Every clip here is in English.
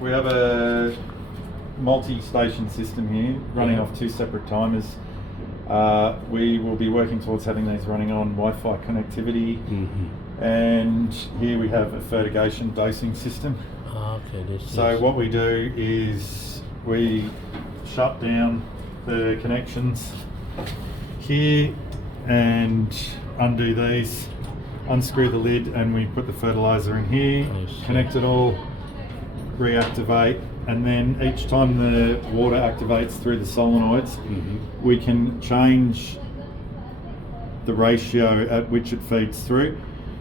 We have a multi-station system here running off two separate timers. We will be working towards having these running on Wi-Fi connectivity, and here we have a fertigation dosing system. So what we do is we shut down the connections here and undo these, unscrew the lid, and we put the fertiliser in here, connect it all, reactivate, and then each time the water activates through the solenoids, we can change the ratio at which it feeds through.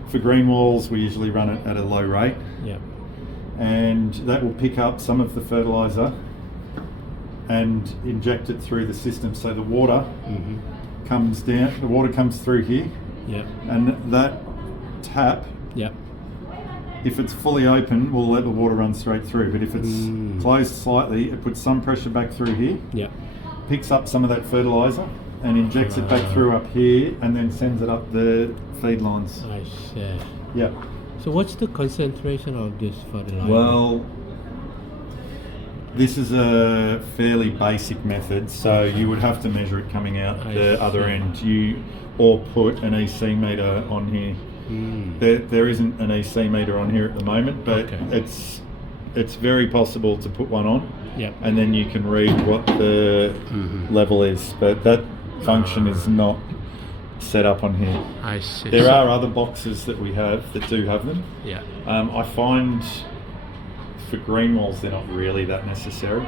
For greenwalls, we usually run it at a low rate, and that will pick up some of the fertiliser and inject it through the system. So the water comes down, the water comes through here, and that tap, if it's fully open, we'll let the water run straight through, but if it's closed slightly, it puts some pressure back through here, picks up some of that fertiliser and injects it back through up here, and then sends it up the feed lines. I see. So what's the concentration of this fertilizer? Well, this is a fairly basic method, so you would have to measure it coming out the other end, or put an EC meter on here. There isn't an EC meter on here at the moment, but it's very possible to put one on, and then you can read what the level is, but that function is not set up on here. I see. There are other boxes that we have that do have them. I find for greenwalls they're not really that necessary,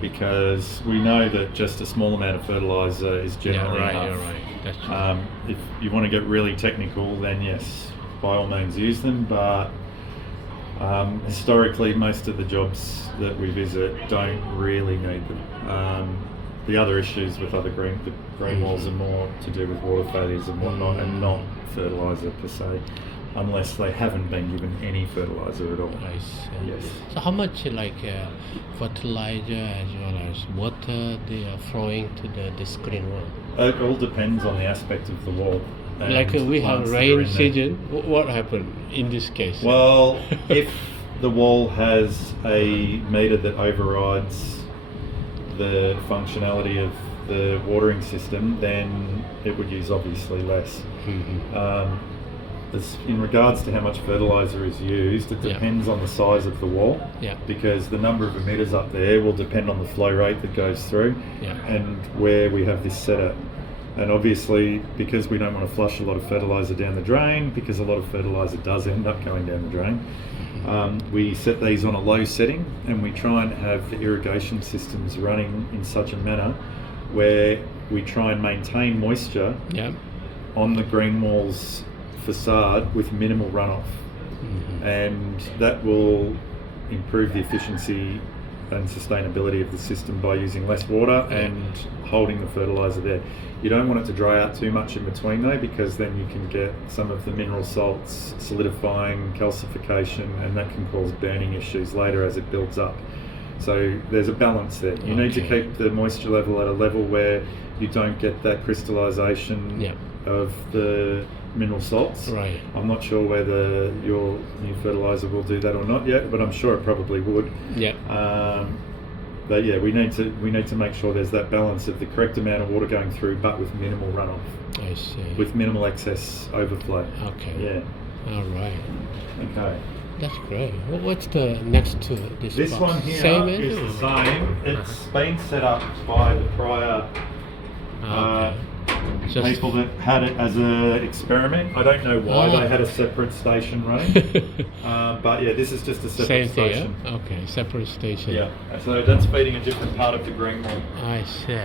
because we know that just a small amount of fertiliser is generally enough. You're right. That's true. If you want to get really technical, then yes, by all means use them, but historically most of the jobs that we visit don't really need them. The other issues with other greenwalls are more to do with water failures and whatnot, and not fertiliser per se, unless they haven't been given any fertiliser at all. I see. Yes. So how much fertilizer as well as water they are throwing to this green wall? It all depends on the aspect of the wall. Like we have rain season, what happened in this case? Well, if the wall has a meter that overrides the functionality of the watering system, then it would use obviously less. In regards to how much fertiliser is used, it depends on the size of the wall, because the number of emitters up there will depend on the flow rate that goes through and where we have this set at. And obviously, because we don't want to flush a lot of fertiliser down the drain, because a lot of fertiliser does end up going down the drain, we set these on a low setting, and we try and have the irrigation systems running in such a manner where we try and maintain moisture on the green wall's facade with minimal runoff, and that will improve the efficiency and sustainability of the system by using less water and holding the fertiliser there. You don't want it to dry out too much in between though, because then you can get some of the mineral salts solidifying, calcification, and that can cause burning issues later as it builds up. So there's a balance there. You need to keep the moisture level at a level where you don't get that crystallisation of the mineral salts. I'm not sure whether your new fertiliser will do that or not yet, but I'm sure it probably would. But yeah, we need to make sure there's that balance of the correct amount of water going through, but with minimal runoff. I see. With minimal excess overflow. All right. Okay. That's great. What's the next to this? This box? one here Same is the same. It's been set up by the prior people that had it as an experiment. I don't know why they had a separate station running, but yeah, this is just a separate station. Okay, separate station. So that's feeding a different part of the green wall. I see.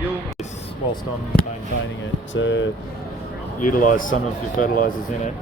You'll, whilst I'm maintaining it, to utilise some of your fertilisers in it.